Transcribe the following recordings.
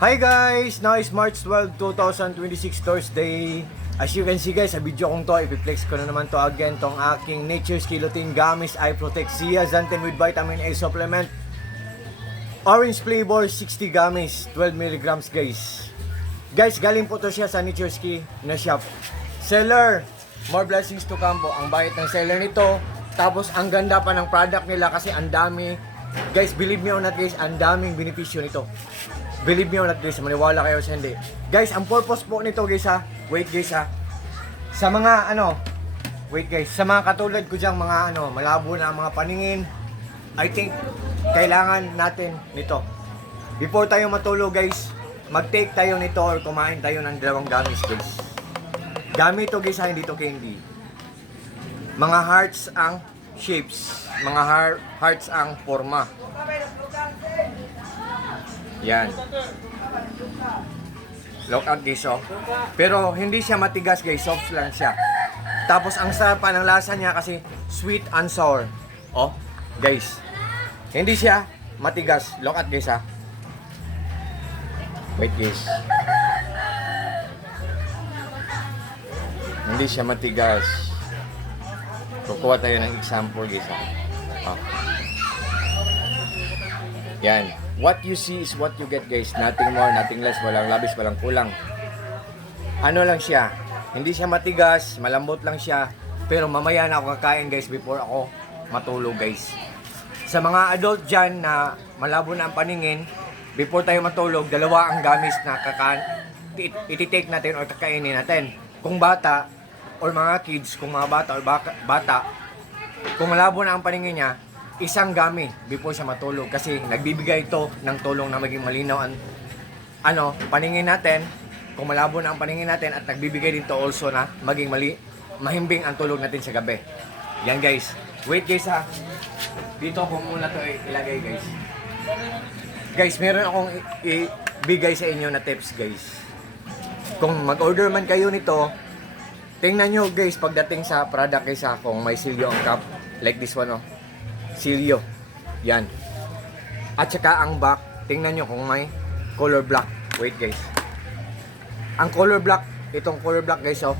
Hi guys! Now is March 12, 2026 Thursday. As you can see guys, sa video kong to, ipiplex ko na naman to again tong aking Nature's Kilotin Gummies Eye Protect Zeaxanthin with Vitamin A Supplement. Orange flavor, 60 gummies, 12 mg guys. Guys, galing po to siya sa Nature's Ki na shop. Seller, more blessings to come po. Ang bayad ng seller nito. Tapos ang ganda pa ng product nila kasi ang dami. Guys, believe me or not guys, ang daming benepisyo nito. Believe me or not guys, maniwala kayo sa hindi. Guys, ang purpose po nito guys ha. Wait guys ha. Sa mga wait guys, sa mga katulad ko diyang mga malabo na mga paningin, I think kailangan natin nito. Before tayo matulog guys, mag-take tayo nito or kumain tayo ng dalawang gummies guys. Gamit to guys ha, hindi to candy. Mga hearts ang shapes, mga hearts ang forma. Yan. Look at this oh. Pero hindi siya matigas guys, soft lang siya. Tapos ang sarap pa ng lasa niya kasi sweet and sour. Oh, guys. Hindi siya matigas. Look at guys ha. Wait guys. Hindi siya matigas. Kukuha tayo ng example guys ha. Oh. Yan. What you see is what you get guys. Nothing more, nothing less. Walang labis, walang kulang. Ano lang siya. Hindi siya matigas, malambot lang siya. Pero mamaya na ako kakain guys before ako matulog guys. Sa mga adult dyan na malabo na ang paningin, before tayo matulog, dalawa ang gamis na ititake natin or kakainin natin. Kung bata or mga kids, kung mga bata or bata, kung malabo na ang paningin niya, isang gami before siya matulog kasi nagbibigay ito ng tulong na maging malinaw ang paningin natin. Kung malabo na ang paningin natin at nagbibigay din to also na maging mahimbing ang tulog natin sa gabi. Yan guys. Wait guys ha. Dito ko muna to ilagay guys. Guys, meron akong ibigay sa inyo na tips guys. Kung mag-order man kayo nito, tingnan nyo guys pagdating sa product guys ha, kung may silyo ang cup like this one oh. Silyo. Yan. At saka ang back, tingnan nyo kung may color black. Wait guys. Ang color black, itong color black guys oh,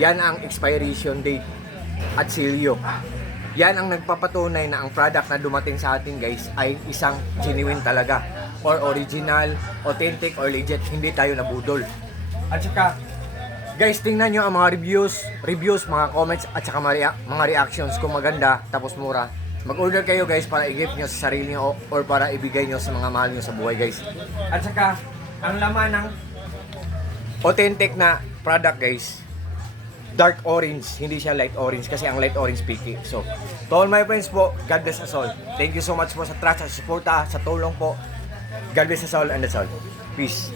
yan ang expiration date at silyo. Yan ang nagpapatunay na ang product na dumating sa atin guys ay isang genuine talaga or original, authentic or legit. Hindi tayo nabudol. At saka guys, tingnan nyo ang mga reviews, mga comments at saka mga reactions kung maganda tapos mura. Mag-order kayo guys para i-gift nyo sa sarili nyo or para ibigay nyo sa mga mahal nyo sa buhay guys. At saka, ang laman ng authentic na product guys, dark orange, hindi siya light orange kasi ang light orange picky. So, to all my friends po, God bless us all. Thank you so much po sa trust at suporta, sa tulong po. God bless us all and that's all. Peace.